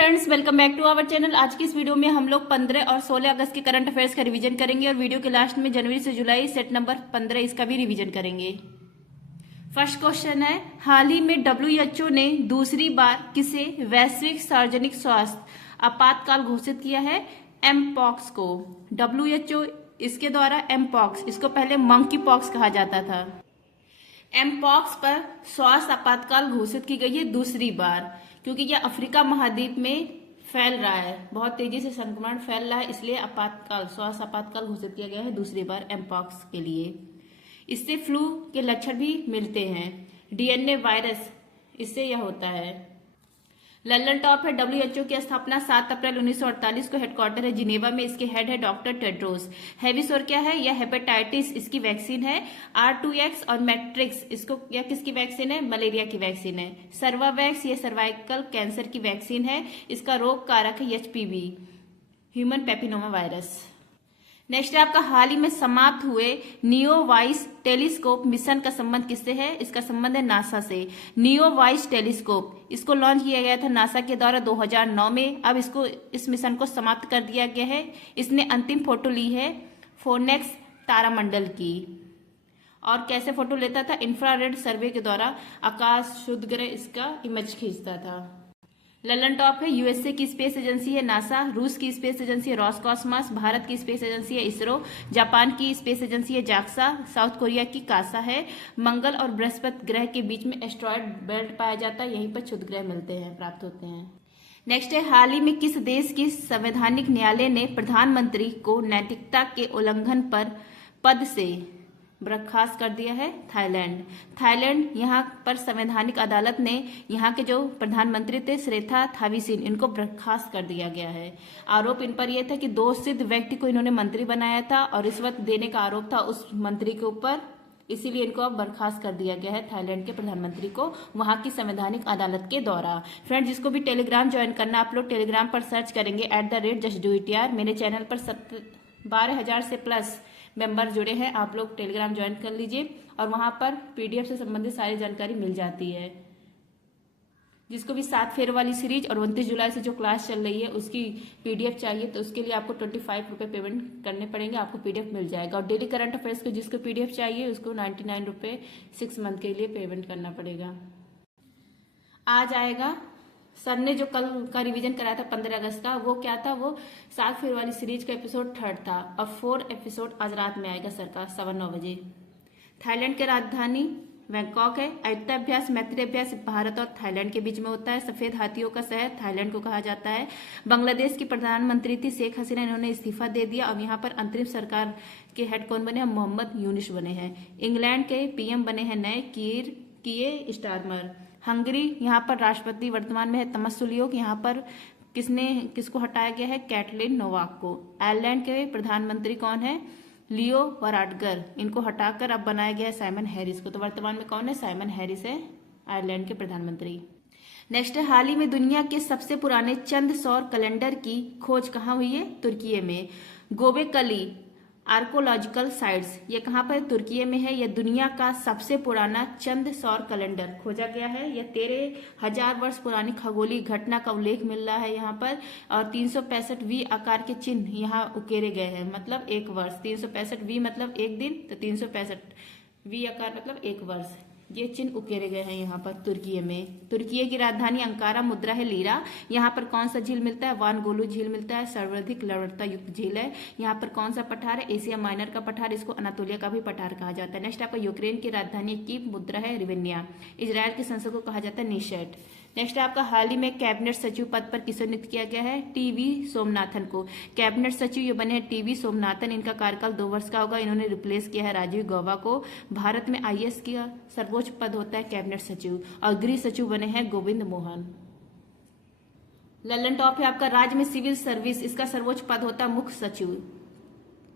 Friends, welcome back to our channel. आज की इस वीडियो में हम लोग 15 और 16 अगस्त के करंट अफेयर्स का रिवीजन करेंगे और वीडियो के लास्ट में जनवरी से जुलाई सेट नंबर 15 इसका भी रिवीजन करेंगे। फर्स्ट क्वेश्चन है, हाल ही में WHO ने दूसरी बार किसे वैश्विक सार्वजनिक स्वास्थ्य आपातकाल घोषित किया है? एमपॉक्स को। WHO इसके द्वारा एमपॉक्स, इसको पहले मंकी पॉक्स कहा जाता था। एमपॉक्स पर स्वास्थ्य आपातकाल घोषित की गई है दूसरी बार, क्योंकि यह अफ्रीका महाद्वीप में फैल रहा है, बहुत तेजी से संक्रमण फैल रहा है, इसलिए स्वास्थ्य आपातकाल घोषित किया गया है दूसरी बार एमपॉक्स के लिए। इससे फ्लू के लक्षण भी मिलते हैं। DNA वायरस, इससे यह होता है। लंदन टॉप है। WHO की स्थापना 7 अप्रैल 1948 को, हेडक्वार्टर है जिनेवा में, इसके हेड है डॉक्टर टेड्रोस। हेविसोर क्या है? यह हेपेटाइटिस, इसकी वैक्सीन है। R2X और मैट्रिक्स, इसको यह किसकी वैक्सीन है? मलेरिया की वैक्सीन है। सर्वावैक्स, ये सर्वाइकल कैंसर की वैक्सीन है, इसका रोग कारक है HPV, ह्यूमन पेपिनोमा वायरस। नेक्स्ट है आपका, हाल ही में समाप्त हुए नियोवाइस टेलीस्कोप मिशन का संबंध किससे है? इसका संबंध है नासा से। नियोवाइस टेलीस्कोप, इसको लॉन्च किया गया था नासा के द्वारा 2009 में। अब इस मिशन को समाप्त कर दिया गया है। इसने अंतिम फोटो ली है फोर्नेक्स तारामंडल की। और कैसे फोटो लेता था? इंफ्रारेड सर्वे के द्वारा आकाश शुद्ध ग्रह इसका इमेज खींचता था। लंदन टॉप है। USA की स्पेस एजेंसी है नासा, रूस की स्पेस एजेंसी है रॉसकॉस्मॉस, भारत की स्पेस एजेंसी है इसरो, जापान की स्पेस एजेंसी है जाक्सा, साउथ कोरिया की कासा है। मंगल और बृहस्पति ग्रह के बीच में एस्ट्रॉयड बेल्ट पाया जाता है, यहीं पर क्षुद्र ग्रह मिलते हैं, प्राप्त होते हैं। नेक्स्ट है, हाल ही में किस देश की संवैधानिक न्यायालय ने प्रधानमंत्री को नैतिकता के उल्लंघन पर पद से बर्खास्त कर दिया है? थाईलैंड। यहाँ पर संवैधानिक अदालत ने यहाँ के जो प्रधानमंत्री थे श्रेथा थाविसिन, इनको बर्खास्त कर दिया गया है। आरोप इन पर यह था कि दोषित व्यक्ति को इन्होंने मंत्री बनाया था और रिश्वत देने का आरोप था उस मंत्री के ऊपर, इसीलिए इनको अब बर्खास्त कर दिया गया है थाईलैंड के प्रधानमंत्री को वहां की संवैधानिक अदालत के द्वारा। फ्रेंड्स, जिसको भी टेलीग्राम ज्वाइन करना, आप लोग टेलीग्राम पर सर्च करेंगे @justdoityar। मेरे चैनल पर 12,000 से प्लस मेंबर जुड़े हैं, आप लोग टेलीग्राम ज्वाइन कर लीजिए और वहां पर PDF से संबंधित सारी जानकारी मिल जाती है। जिसको भी 7 फेर वाली सीरीज और 29 जुलाई से जो क्लास चल रही है उसकी PDF चाहिए तो उसके लिए आपको 25 रुपये पेमेंट करने पड़ेंगे, आपको PDF मिल जाएगा। और डेली करंट अफेयर्स को जिसको PDF चाहिए उसको 99 रुपये 6 मंथ के लिए पेमेंट करना पड़ेगा। आज आएगा सर ने जो कल का रिवीजन कराया था 15 अगस्त का, वो क्या था? वो 7 फेर वाली सीरीज का एपिसोड 3 था और 4 एपिसोड आज रात में आएगा सर का 9:15 बजे। थाईलैंड की राजधानी बैंकॉक है। अयुद्धाभ्यास मैत्री अभ्यास भारत और थाईलैंड के बीच में होता है। सफेद हाथियों का शहर थाईलैंड को कहा जाता है। बांग्लादेश की प्रधानमंत्री थी शेख हसीना, इन्होंने इस्तीफा दे दिया। अब यहाँ पर अंतरिम सरकार के हेड कौन बने हैं? मोहम्मद यूनिस बने हैं। इंग्लैंड के PM बने हैं नए कीर स्टारमर। हंगरी, यहाँ पर राष्ट्रपति वर्तमान में है तमसुलियोक, यहाँ पर किसको हटाया गया है? कैटलिन नोवाक को। आयरलैंड के प्रधानमंत्री कौन है? लियो वराडगर, इनको हटाकर अब बनाया गया है साइमन हैरिस को। तो वर्तमान में कौन है? साइमन हैरिस है आयरलैंड के प्रधानमंत्री। नेक्स्ट है, हाल ही में दुनिया के सबसे पुराने चंद्र सौर कैलेंडर की खोज कहाँ हुई है? तुर्की में। गोबेकली आर्कोलॉजिकल साइट्स, ये कहाँ पर? तुर्की में है। यह दुनिया का सबसे पुराना चंद्र सौर कैलेंडर खोजा गया है। यह 13,000 वर्ष पुरानी खगोलीय घटना का उल्लेख मिल रहा है यहाँ पर। और 365 V आकार के चिन्ह यहाँ उकेरे गए हैं, मतलब 1 वर्ष। 365 V मतलब 1 दिन, तो 365 V आकार मतलब 1 वर्ष। ये चिन्ह उकेरे गए हैं यहाँ पर तुर्की में। तुर्की की राजधानी अंकारा, मुद्रा है लीरा। यहाँ पर कौन सा झील मिलता है? वान गोलू झील मिलता है, सर्वाधिक लवणता युक्त झील है। यहाँ पर कौन सा पठार है? एशिया माइनर का पठार, इसको अनातोलिया का भी पठार कहा जाता है। नेक्स्ट आपका, यूक्रेन की राजधानी कीव, मुद्रा है रिवेनिया। इजराइल की संसद को कहा जाता है निशेट। नेक्स्ट आपका, हाल ही में कैबिनेट सचिव पद पर किसे नियुक्त किया गया है? TV सोमनाथन को। कैबिनेट सचिव ये बने हैं TV सोमनाथन, इनका कार्यकाल 2 वर्ष का होगा। इन्होंने रिप्लेस किया है राजीव गौबा को। भारत में IAS का सर्वोच्च पद होता है कैबिनेट सचिव और गृह सचिव बने हैं गोविंद मोहन। लंदन टॉप है आपका, राज्य में सिविल सर्विस, इसका सर्वोच्च पद होता है मुख्य सचिव,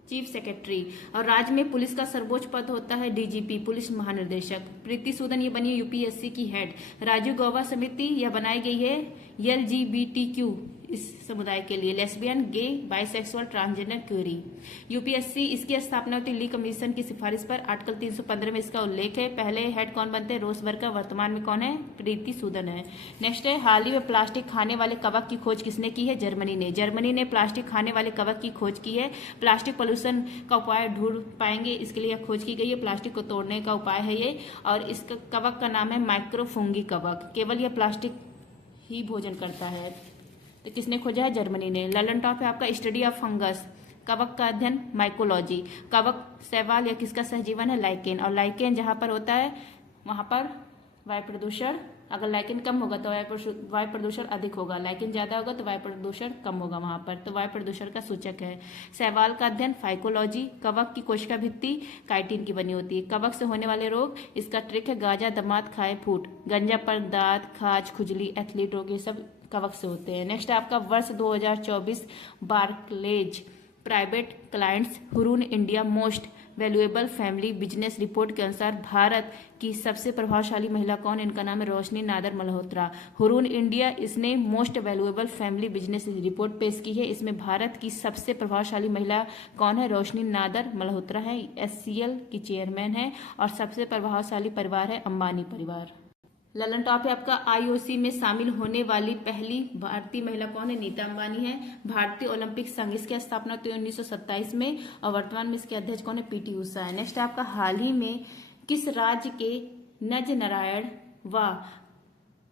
चीफ सेक्रेटरी। और राज्य में पुलिस का सर्वोच्च पद होता है DGP, पुलिस महानिदेशक। प्रीति सूदन ये बनी है UPSC की हेड। राजीव गौबा समिति यह बनाई गई है LGBTQ इस समुदाय के लिए, लेस्बियन, गे, बाइसेक्सुअल, ट्रांसजेंडर, क्यूरी। यूपीएससी इसकी स्थापना होती ली कमीशन की सिफारिश पर, आर्टिकल 315 में इसका उल्लेख है। पहले हेड कौन बनते हैं? रोजबर्ग, वर्तमान में कौन है? प्रीति सूदन है। नेक्स्ट है, हाल ही में प्लास्टिक खाने वाले कवक की खोज किसने की है? जर्मनी ने। जर्मनी ने प्लास्टिक खाने वाले कवक की खोज की है। प्लास्टिक पोल्यूशन का उपाय ढूंढ पाएंगे, इसके लिए खोज की गई है। प्लास्टिक को तोड़ने का उपाय है ये, और इसका कवक का नाम है माइक्रोफुंगी कवक। केवल यह प्लास्टिक ही भोजन करता है। तो किसने खोजा है? जर्मनी ने। ललन टॉप है आपका स्टडी ऑफ फंगस, कवक का अध्ययन माइकोलॉजी। कवक शैवाल या किसका सहजीवन है? लाइकेन। और लाइकेन जहां पर होता है वहां पर वायु प्रदूषण, अगर लाइकेन कम होगा तो वायु प्रदूषण अधिक होगा, लाइकेन ज्यादा होगा तो वायु प्रदूषण कम होगा वहां पर, तो वायु प्रदूषण का सूचक है। शैवाल का अध्ययन फाइकोलॉजी। कवक की कोशिका भित्ति काइटिन की बनी होती है। कवक से होने वाले रोग, इसका ट्रिक है गाजा, दमाद, खाए, फूट, गंजा पर दांत, खाज, खुजली, एथलीट रोग, ये सब कवक से होते हैं। नेक्स्ट आपका वर्ष 2024 Barclays private clients Hurun India most valuable family business report के अनुसार भारत की सबसे प्रभावशाली महिला कौन? इनका नाम है रोशनी नादर मल्होत्रा। हुरून इंडिया इसने most valuable family business report पेश की है। इसमें भारत की सबसे प्रभावशाली महिला कौन है? रोशनी नादर मल्होत्रा है। एचसीएल की चेयरमैन है, और सबसे प्रभावशाली परिवार है अंबानी परिवार। ललन टॉप है आपका आईओसी में शामिल होने वाली पहली भारतीय महिला कौन है? नीता अंबानी है। भारतीय ओलंपिक संघ, इसकी स्थापना हुई 1927 में, और वर्तमान में इसके अध्यक्ष कौन है? पीटी उषा है। नेक्स्ट आपका हाल ही में किस राज्य के नज नारायण व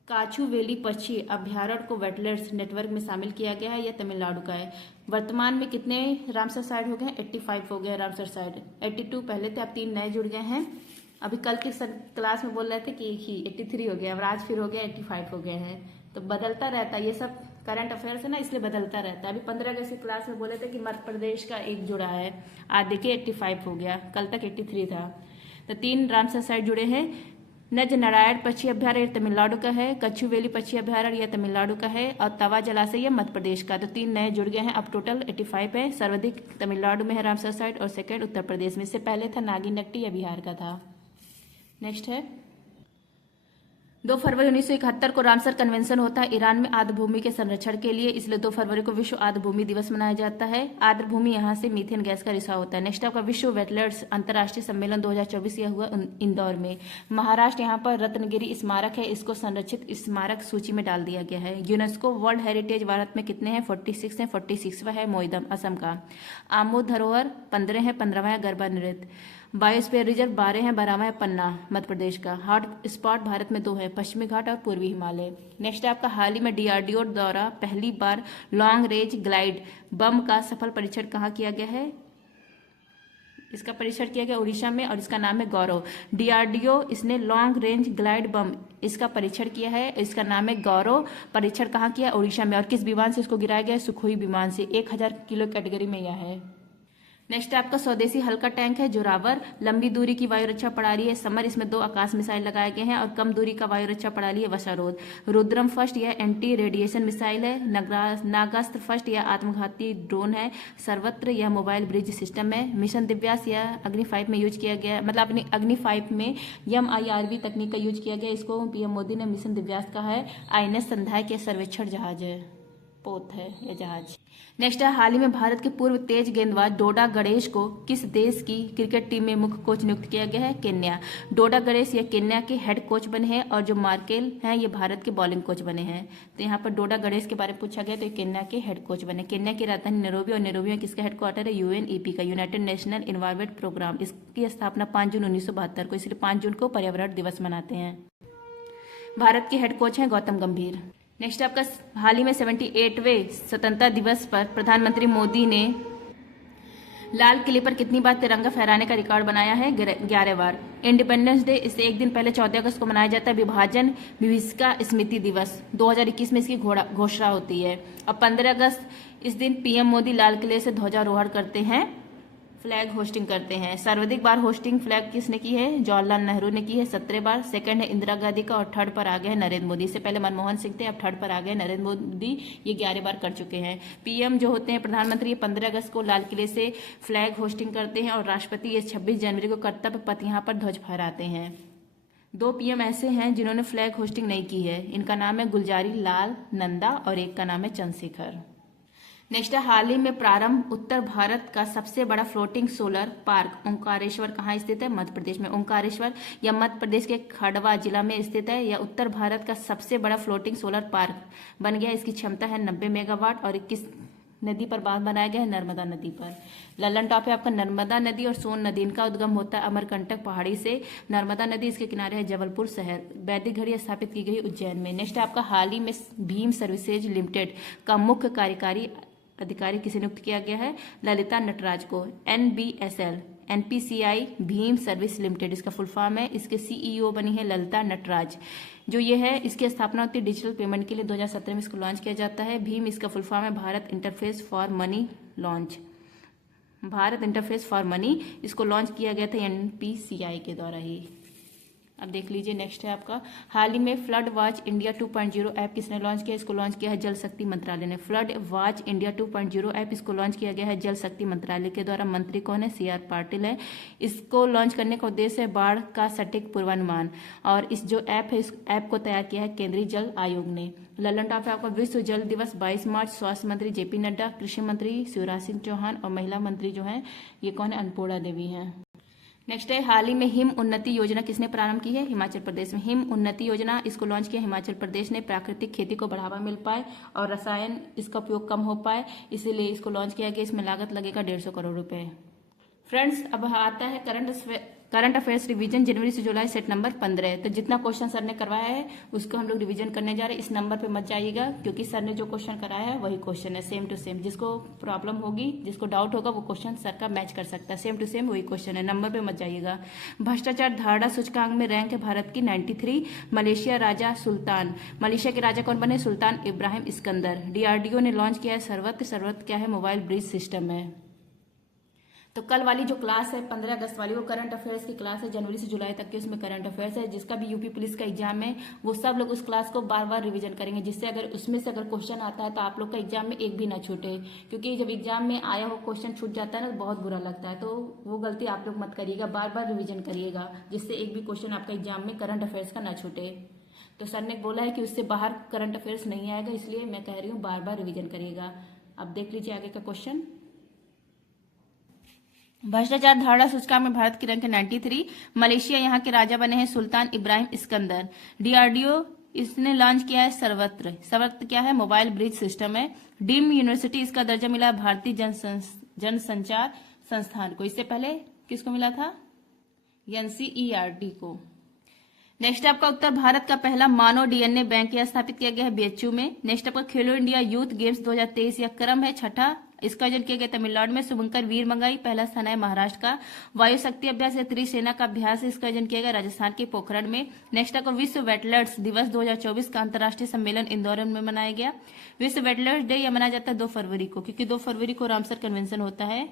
काछुवेली पक्षी अभ्यारण्य को वेटलैंड्स नेटवर्क में शामिल किया गया है? यह तमिलनाडु का है। वर्तमान में कितने रामसर साइट हो गए हैं? 85 हो गए रामसर साइट। 82 पहले थे, अब 3 नए जुड़ गए हैं। अभी कल की क्लास में बोल रहे थे कि 83 हो गया, अब आज फिर हो गया 85 हो गए हैं। तो बदलता रहता है, ये सब करंट अफेयर्स है ना, इसलिए बदलता रहता है। अभी 15 अगस्त की क्लास में बोले थे कि मध्य प्रदेश का एक जुड़ा है, आज देखिए 85 हो गया, कल तक 83 था। तो 3 रामसर साइट जुड़े हैं। नज नारायण पक्षी अभ्यारण्य तमिलनाडु का है, कछुवेली पक्षी अभ्यारण्य यह तमिलनाडु का है, और तवा जलाशय यह मध्य प्रदेश का। तो 3 नए जुड़ गए हैं, अब टोटल 85 है। सर्वाधिक तमिलनाडु में है रामसर साइट, और सेकंड उत्तर प्रदेश में। इससे पहले था नागिनट्टी, यह बिहार का था। नेक्स्ट है 2 फरवरी 1971 को रामसर कन्वेंशन होता है ईरान में आर्द्र भूमि के संरक्षण के लिए, इसलिए 2 फरवरी को विश्व आर्द्र भूमि दिवस मनाया जाता है। आर्द्र भूमि यहाँ से मीथेन गैस का रिसाव होता है। नेक्स्ट आपका विश्व वेटलैंड्स अंतर्राष्ट्रीय सम्मेलन 2024 यह हुआ इंदौर में। महाराष्ट्र, यहाँ पर रत्नगिरी स्मारक है, इसको संरक्षित स्मारक सूची में डाल दिया गया है। यूनेस्को वर्ल्ड हेरिटेज भारत में कितने हैं? 46 हैं। 46वां है मोइदम असम का। आमोद धरोहर 15 है, 15वां है गरबा नृत्य। बायोस्फीयर रिजर्व 12 है, 12वां है पन्ना मध्य प्रदेश का। हॉट स्पॉट भारत में 2 है, पश्चिमी घाट और पूर्वी हिमालय। नेक्स्ट आपका हाल ही में डीआरडीओ द्वारा पहली बार लॉन्ग रेंज ग्लाइड बम का सफल परीक्षण कहाँ किया गया है? इसका परीक्षण किया गया उड़ीसा में, और इसका नाम है गौरव। डीआरडीओ इसने लॉन्ग रेंज ग्लाइड बम इसका परीक्षण किया है, इसका नाम है गौरव। परीक्षण कहाँ किया? उड़ीसा में। और किस विमान से इसको गिराया गया? सुखोई विमान से। 1000 किलो कैटेगरी में यह है। नेक्स्ट आपका स्वदेशी हल्का टैंक है जोरावर। लंबी दूरी की वायु रक्षा प्रणाली है समर, इसमें 2 आकाश मिसाइल लगाए गए हैं, और कम दूरी का वायु रक्षा प्रणाली है वशारोध। रुद्रम फर्स्ट यह एंटी रेडिएशन मिसाइल है। नागास्त्र फर्स्ट यह आत्मघाती ड्रोन है। सर्वत्र यह मोबाइल ब्रिज सिस्टम है। मिशन दिव्यास यह अग्नि 5 में यूज किया गया, मतलब अग्नि 5 में MIRV तकनीक का यूज किया गया। इसको पीएम मोदी ने मिशन दिव्यास कहा है। INS संध्या के सर्वेक्षण जहाज है, पोत है यह जहाज। नेक्स्ट है हाल ही में भारत के पूर्व तेज गेंदबाज डोडा गणेश को किस देश की क्रिकेट टीम में मुख्य कोच नियुक्त किया गया है? केन्या। डोडा गणेश ये केन्या के हेड कोच बने हैं, और जो मार्केल हैं ये भारत के बॉलिंग कोच बने हैं। तो यहाँ पर डोडा गणेश के बारे में पूछा गया, तो केन्या के हेड कोच बने। केन्या की राजधानी नैरोबी, और नैरोबी में किसका हेडक्वार्टर है? UNEP का, यूनाइटेड नेशनल एनवायरमेंट प्रोग्राम। इसकी स्थापना 5 जून 1972 को, इसलिए 5 जून को पर्यावरण दिवस मनाते हैं। भारत के हेड कोच हैं गौतम गंभीर। नेक्स्ट आपका हाल ही में 78वें स्वतंत्रता दिवस पर प्रधानमंत्री मोदी ने लाल किले पर कितनी बार तिरंगा फहराने का रिकॉर्ड बनाया है? 11 बार। इंडिपेंडेंस डे इससे एक दिन पहले 14 अगस्त को मनाया जाता है। विभाजन विभीषिका स्मृति दिवस 2021 में इसकी घोषणा होती है। अब 15 अगस्त इस दिन पीएम मोदी लाल किले से ध्वजारोहण करते हैं, फ्लैग होस्टिंग करते हैं। सर्वाधिक बार होस्टिंग फ्लैग किसने की है? जवाहरलाल नेहरू ने की है 17 बार। सेकंड है इंदिरा गांधी का, और थर्ड पर आ गए हैं नरेंद्र मोदी। इससे पहले मनमोहन सिंह थे, अब थर्ड पर आ गए नरेंद्र मोदी, ये 11 बार कर चुके हैं। पीएम जो होते हैं प्रधानमंत्री, ये 15 अगस्त को लाल किले से फ्लैग होस्टिंग करते हैं, और राष्ट्रपति ये 26 जनवरी को कर्तव्य पथ यहाँ पर ध्वज फहराते हैं। 2 पीएम ऐसे हैं जिन्होंने फ्लैग होस्टिंग नहीं की है। इनका नाम है गुलजारी लाल नंदा और एक का नाम है चंद्रशेखर। नेक्स्ट है, हाल ही में प्रारंभ उत्तर भारत का सबसे बड़ा फ्लोटिंग सोलर पार्क ओंकारेश्वर कहाँ स्थित है? मध्य प्रदेश में। ओंकारेश्वर या मध्य प्रदेश के खंडवा जिला में स्थित है। यह उत्तर भारत का सबसे बड़ा फ्लोटिंग सोलर पार्क बन गया। इसकी क्षमता है 90 मेगावाट और 21 नदी पर बांध बनाया गया है, नर्मदा नदी पर। ललन टॉप है आपका नर्मदा नदी और सोन नदी। इनका उद्गम होता है अमरकंटक पहाड़ी से। नर्मदा नदी इसके किनारे है जबलपुर शहर। वैदिक घड़ी स्थापित की गई उज्जैन में। नेक्स्ट है आपका, हाल ही में भीम सर्विसेज लिमिटेड का मुख्य कार्यकारी अधिकारी किसे नियुक्त किया गया है? ललिता नटराज को। NBSL NPCI Bhim service limited इसका फुल फॉर्म है। इसके CEO बनी है ललिता नटराज। जो ये है, इसकी स्थापना होती है डिजिटल पेमेंट के लिए। 2017 में इसको लॉन्च किया जाता है। भीम इसका फुल फॉर्म है Bharat interface for money launch. Bharat interface for money इसको लॉन्च किया गया था NPCI के द्वारा ही। अब देख लीजिए, नेक्स्ट है आपका, हाल ही में फ्लड वॉच इंडिया 2.0 ऐप किसने लॉन्च किया? इसको लॉन्च किया है जल शक्ति मंत्रालय ने। फ्लड वॉच इंडिया 2.0 ऐप इसको लॉन्च किया गया है जल शक्ति मंत्रालय के द्वारा। मंत्री कौन है? CR पाटिल है। इसको लॉन्च करने का उद्देश्य है बाढ़ का सटीक पूर्वानुमान। और इस जो ऐप है, इस ऐप को तैयार किया है केंद्रीय जल आयोग ने। ललन टॉप है आपका, विश्व जल दिवस 22 मार्च। स्वास्थ्य मंत्री JP नड्डा, कृषि मंत्री शिवराज सिंह चौहान और महिला मंत्री जो है ये कौन है? अन्नपूर्णा देवी है। नेक्स्ट है, हाल ही में हिम उन्नति योजना किसने प्रारंभ की है? हिमाचल प्रदेश में। हिम उन्नति योजना इसको लॉन्च किया हिमाचल प्रदेश ने। प्राकृतिक खेती को बढ़ावा मिल पाए और रसायन इसका उपयोग कम हो पाए, इसीलिए इसको लॉन्च किया गया। इसमें लागत लगेगा 150 करोड़ रुपए। फ्रेंड्स, अब आता है करंट अफेयर्स रिवीजन जनवरी से जुलाई सेट नंबर 15। तो जितना क्वेश्चन सर ने करवाया है उसको हम लोग रिवीजन करने जा रहे हैं। इस नंबर पे मत जाइएगा क्योंकि सर ने जो क्वेश्चन कराया है वही क्वेश्चन है, सेम टू सेम। जिसको प्रॉब्लम होगी, जिसको डाउट होगा, वो क्वेश्चन सर का मैच कर सकता है। सेम टू सेम वही क्वेश्चन है, नंबर पे मत जाइएगा। भ्रष्टाचार धारणा सूचकांक में रैंक है भारत की 93। मलेशिया राजा सुल्तान, मलेशिया के राजा कौन बने? सुल्तान इब्राहिम इस्कंदर। DRDO ने लॉन्च किया है सर्वत्र क्या है? मोबाइल ब्रिज सिस्टम है। तो कल वाली जो क्लास है 15 अगस्त वाली, वो करंट अफेयर्स की क्लास है, जनवरी से जुलाई तक की उसमें करंट अफेयर्स है। जिसका भी यूपी पुलिस का एग्जाम है वो सब लोग उस क्लास को बार बार रिवीजन करेंगे, जिससे अगर उसमें से अगर क्वेश्चन आता है तो आप लोग का एग्जाम में एक भी ना छूटे। क्योंकि जब एग्जाम में आया हो क्वेश्चन छूट जाता है ना, तो बहुत बुरा लगता है। तो वो गलती आप लोग मत करिएगा, बार बार रिविजन करिएगा, जिससे एक भी क्वेश्चन आपका एग्जाम में करंट अफेयर्स का ना छूटे। तो सर ने बोला है कि उससे बाहर करंट अफेयर्स नहीं आएगा, इसलिए मैं कह रही हूँ बार बार रिविजन करिएगा। अब देख लीजिए आगे का क्वेश्चन। भ्रष्टाचार धारणा सूचकांक में भारत की रैंक है 93। मलेशिया यहाँ के राजा बने हैं सुल्तान इब्राहिम इस्कंदर। DRDO इसने लॉन्च किया है सर्वत्र क्या है? मोबाइल ब्रिज सिस्टम है। डीम्ड यूनिवर्सिटी इसका दर्जा मिला है भारतीय जनसंचार संस्थान को। इससे पहले किसको मिला था? NCERT को। नेक्स्ट आपका, उत्तर भारत का पहला मानव DNA बैंक यह स्थापित किया गया है BHU में। नेक्स्ट आपका, खेलो इंडिया यूथ गेम्स 2023 यह क्रम है 6ठा। इसका आयोजन किया गया तमिलनाडु में। शुभंकर वीर मंगाई पहला स्थान है महाराष्ट्र का। वायु शक्ति अभ्यास या त्रिसेना का अभ्यास इसका आयोजन किया गया राजस्थान के पोखरण में। नेक्स्ट आपका, विश्व वेटलैंड्स दिवस 2024 का अंतर्राष्ट्रीय सम्मेलन इंदौर में मनाया गया। विश्व वेटलैंड्स डे यह मनाया जाता है 2 फरवरी को, क्योंकि 2 फरवरी को रामसर कन्वेंशन होता है।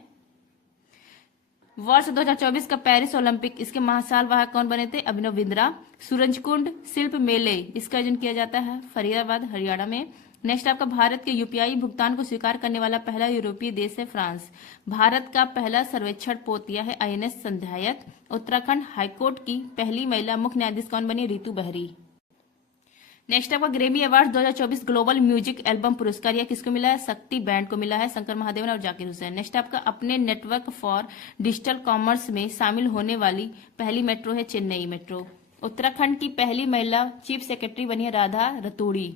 वर्ष 2024 का पेरिस ओलंपिक, इसके महासाल वाहक कौन बने थे? अभिनव बिंद्रा। सूरजकुंड शिल्प मेले इसका आयोजन किया जाता है फरीदाबाद हरियाणा में। नेक्स्ट आपका, भारत के UPI भुगतान को स्वीकार करने वाला पहला यूरोपीय देश है फ्रांस। भारत का पहला सर्वेक्षण पोतिया है INS संध्यायत। उत्तराखंड हाईकोर्ट की पहली महिला मुख्य न्यायाधीश कौन बनी? रितु बहरी। नेक्स्ट आपका, Grammy award 2024 global music album पुरस्कार यह किसको मिला है? शक्ति बैंड को मिला है, शंकर महादेवन और जाकिर हुसैन। नेक्स्ट आपका, अपने नेटवर्क फॉर डिजिटल कॉमर्स में शामिल होने वाली पहली मेट्रो है चेन्नई मेट्रो। उत्तराखंड की पहली महिला चीफ सेक्रेटरी बनी है राधा रतूड़ी।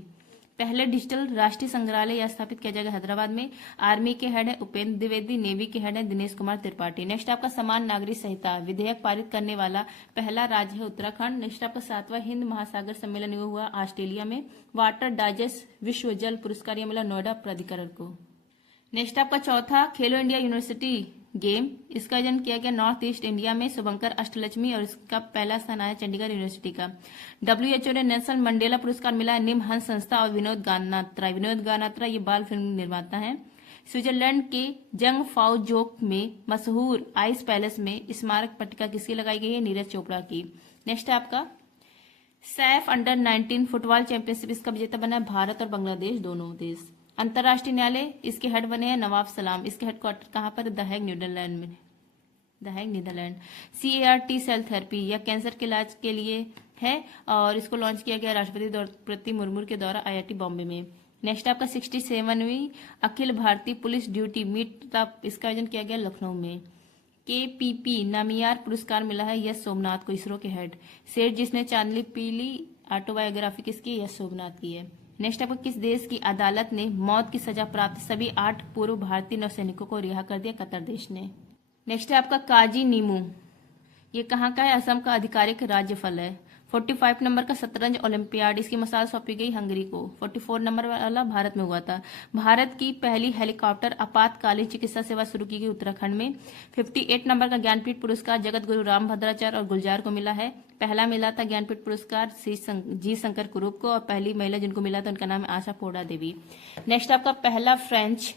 पहले डिजिटल राष्ट्रीय संग्रहालय यह स्थापित किया जाएगा हैदराबाद में। आर्मी के हेड है उपेंद्र द्विवेदी, नेवी के हेड है दिनेश कुमार त्रिपाठी। नेक्स्ट आपका, समान नागरिक संहिता विधेयक पारित करने वाला पहला राज्य है उत्तराखंड। नेक्स्ट आपका, 7वां हिंद महासागर सम्मेलन हुआ ऑस्ट्रेलिया में। वाटर डाइजेस्ट विश्व जल पुरस्कार यह मिला नोएडा प्राधिकरण को। नेक्स्ट आपका, चौथा खेलो इंडिया यूनिवर्सिटी गेम, इसका आयोजन किया गया नॉर्थ ईस्ट इंडिया में। शुभंकर अष्टलक्ष्मी और इसका पहला स्थान आया चंडीगढ़ यूनिवर्सिटी का। WHO ने नेल्सन मंडेला पुरस्कार मिला है निम हंस संस्था और विनोद गानात्रा ये बाल फिल्म निर्माता है। स्विट्जरलैंड के जंग फाउ जोक में मशहूर आइस पैलेस में स्मारक पट्टिका किसकी लगाई गई है? नीरज चोपड़ा की। नेक्स्ट है आपका, सैफ अंडर-19 फुटबॉल चैंपियनशिप, इसका विजेता बना है भारत और बांग्लादेश दोनों देश। अंतर्राष्ट्रीय न्यायालय, इसके हेड बने हैं नवाब सलाम। इसके हेडक्वार्टर कहां पर? द हेग नीदरलैंड में। The Hague, Netherland. CAR-T cell therapy या कैंसर के इलाज के लिए है और इसको लॉन्च किया गया राष्ट्रपति द्रौपदी मुर्मू के द्वारा IIT बॉम्बे में। नेक्स्ट आपका 67वीं Akhil Bharatiya police duty meet, इसका आयोजन किया गया लखनऊ में। KPP नामियार पुरस्कार मिला है यश सोमनाथ को, इसरो के हेड। सेठ जिसने चांदनी पीली ऑटोबायोग्राफी किसकी, यश सोमनाथ की है। नेक्स्ट आपको किस देश की अदालत ने मौत की सजा प्राप्त सभी 8 पूर्व भारतीय नौसैनिकों को रिहा कर दिया, कतर देश ने। नेक्स्ट है आपका काजी नीमू, ये कहाँ का है, असम का आधिकारिक राज्य फल है। 45 नंबर का शतरंज ओलंपियाड, इसकी मिसाल सौंपी गई हंगरी को। 44 नंबर वाला भारत में हुआ था। भारत की पहली हेलीकॉप्टर आपातकालीन चिकित्सा सेवा शुरू की गई उत्तराखंड में। 58 नंबर का ज्ञानपीठ पुरस्कार जगत गुरु रामभद्राचार्य और गुलजार को मिला है। पहला मिला था ज्ञानपीठ पुरस्कार जी शंकर कुरूप को और पहली महिला जिनको मिला था उनका नाम है आशा पोड़ा देवी। नेक्स्ट आपका पहला फ्रेंच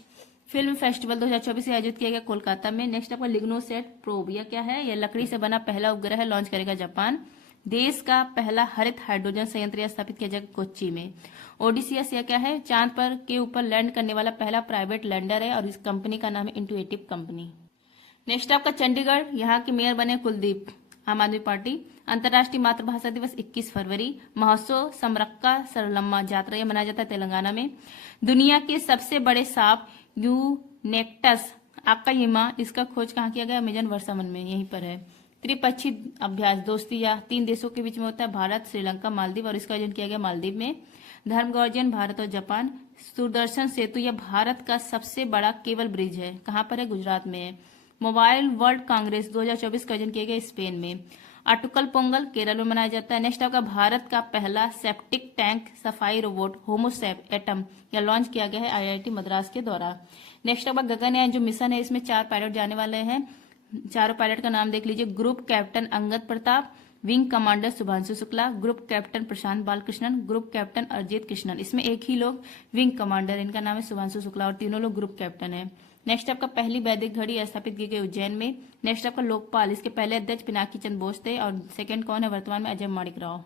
फिल्म फेस्टिवल 2024 से आयोजित किया गया कोलकाता में। नेक्स्ट आपका लिग्नोसेट प्रोब, यह क्या है, यह लकड़ी से बना पहला उपग्रह लॉन्च करेगा जापान। देश का पहला हरित हाइड्रोजन संयंत्र स्थापित किया जाएगा कोच्चि में। ओडिसियस यह क्या है, चांद पर के ऊपर लैंड करने वाला पहला प्राइवेट लैंडर है और इस कंपनी का नाम है इंटुएटिव कंपनी। नेक्स्ट आपका चंडीगढ़, यहाँ के मेयर बने कुलदीप, आम आदमी पार्टी। अंतर्राष्ट्रीय मातृभाषा दिवस 21 फरवरी। महोत्सव समरक्का सरलम्मा जात्रा यह मनाया जाता है तेलंगाना में। दुनिया के सबसे बड़े सांप यूनेक्टस आकायिमा, इसका खोज कहाँ किया गया, अमेजन वर्षावन में, यहीं पर है। त्रिपक्षीय अभ्यास दोस्ती या 3 देशों के बीच में होता है, भारत, श्रीलंका, मालदीव, और इसका आयोजन किया गया मालदीव में। धर्म गौर्जन भारत और जापान। सुदर्शन सेतु यह भारत का सबसे बड़ा केबल ब्रिज है, कहाँ पर है, गुजरात में है। मोबाइल वर्ल्ड कांग्रेस 2024 का आयोजन किया गया स्पेन में। अटुकल पोंगल केरल में मनाया जाता है। नेक्स्ट आपका भारत का पहला सेप्टिक टैंक सफाई रोबोट होमोसेप एटम या लॉन्च किया गया है IIT मद्रास के द्वारा। नेक्स्ट आपका गगनयान जो मिशन है इसमें 4 पायलट जाने वाले हैं। चारों पायलट का नाम देख लीजिए। Group captain Angad Pratap, wing commander Shubhanshu Shukla, group captain Prashanth Balakrishnan, group captain Arijit Krishnan. इसमें एक ही लोग विंग कमांडर, इनका नाम है शुभांशु शुक्ला और तीनों लोग ग्रुप कैप्टन है। नेक्स्ट आपका पहली वैदिक घड़ी स्थापित की गई उज्जैन में। नेक्स्ट आपका लोकपाल, इसके पहले अध्यक्ष पिनाकी चंद्र बोस थे और सेकंड कौन है वर्तमान में, अजय माणिक राव।